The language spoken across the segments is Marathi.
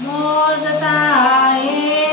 મોજતા હે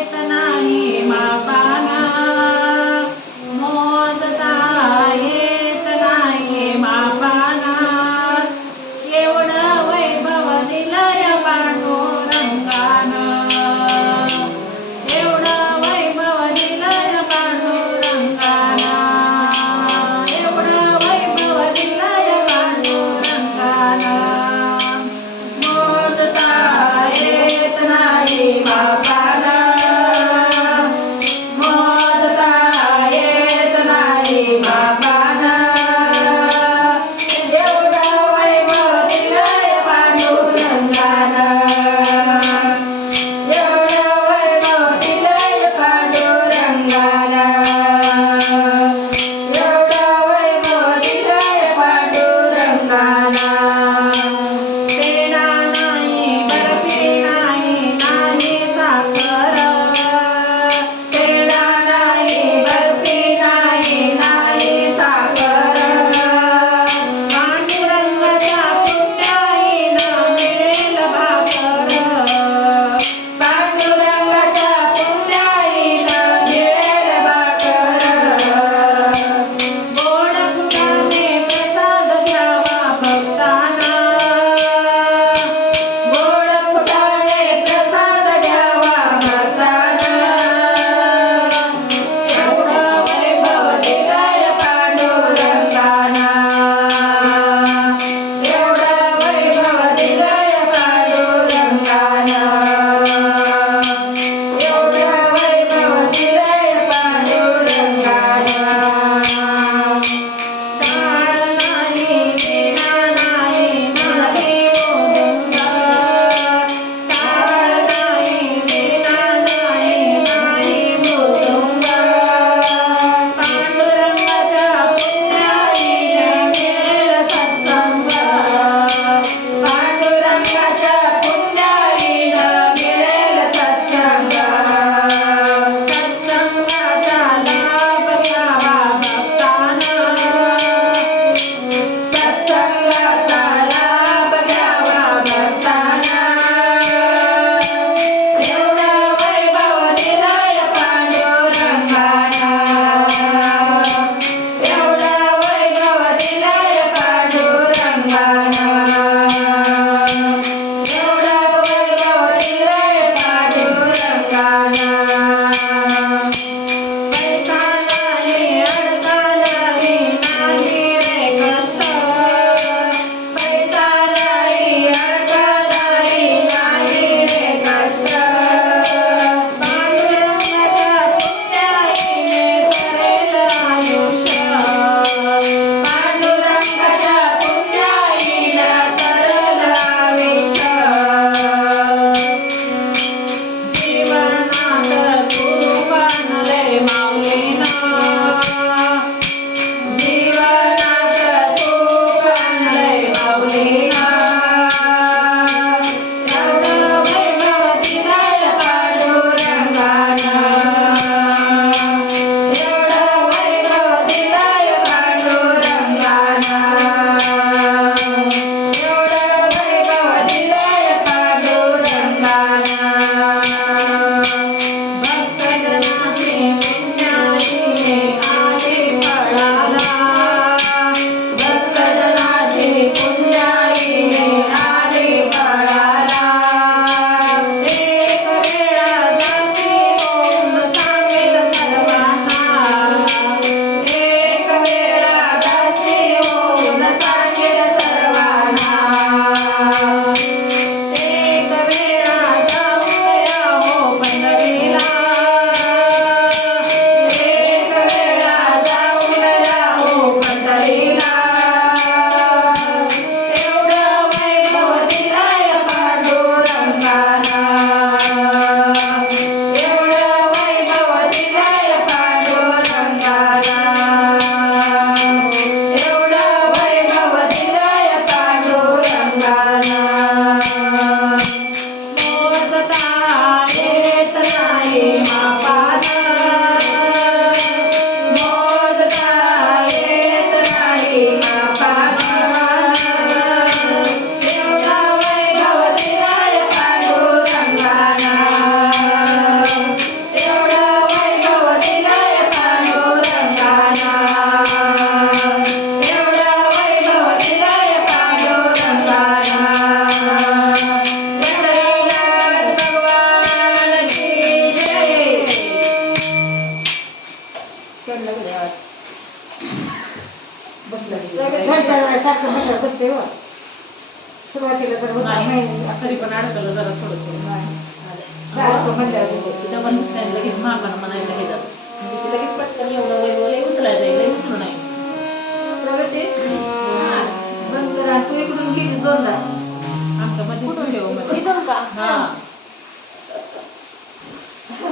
Amen. Thank you. सुरुवातीला तर नाही. तरी पण अडकलं जरा थोडं थोडं म्हणलं तिथं पण लगेच महापान म्हणायला हे म्हणजे लगेच पटकन एवढं वय उचलायचं